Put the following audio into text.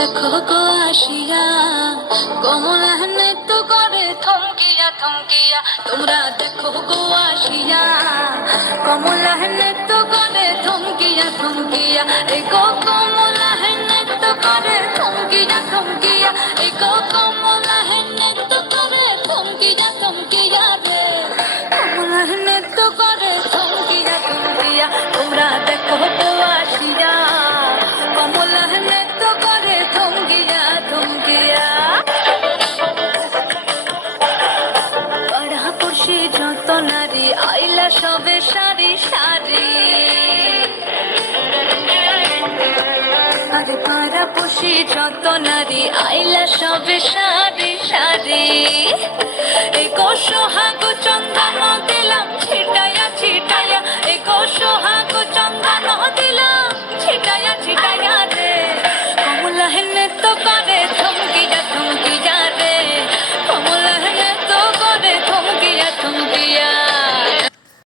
দেখো গো আসিয়া কমলা নৃত্য করে থমকিয়া থমকিয়া। তোমরা দেখো গো আসিয়া কমলা নৃত্য করে থমকিয়া থমকিয়া। এই গো কমলা নৃত্য করে থমকিয়া থমকিয়া। এই গো কমলা নৃত্য করে থমকিয়া থমকিয়া রে। কমলা নৃত্য করে থমকিয়া থমকিয়া। তোমরা দেখো গো আসিয়া কমলা নৃত্য করে থমকিয়া থমকিয়া। পাড়াপড়শি যত নারী আইলা সবে সারি সারি। আরে পাড়াপড়শি যত নারী আইলা সবে সারি সারি। এই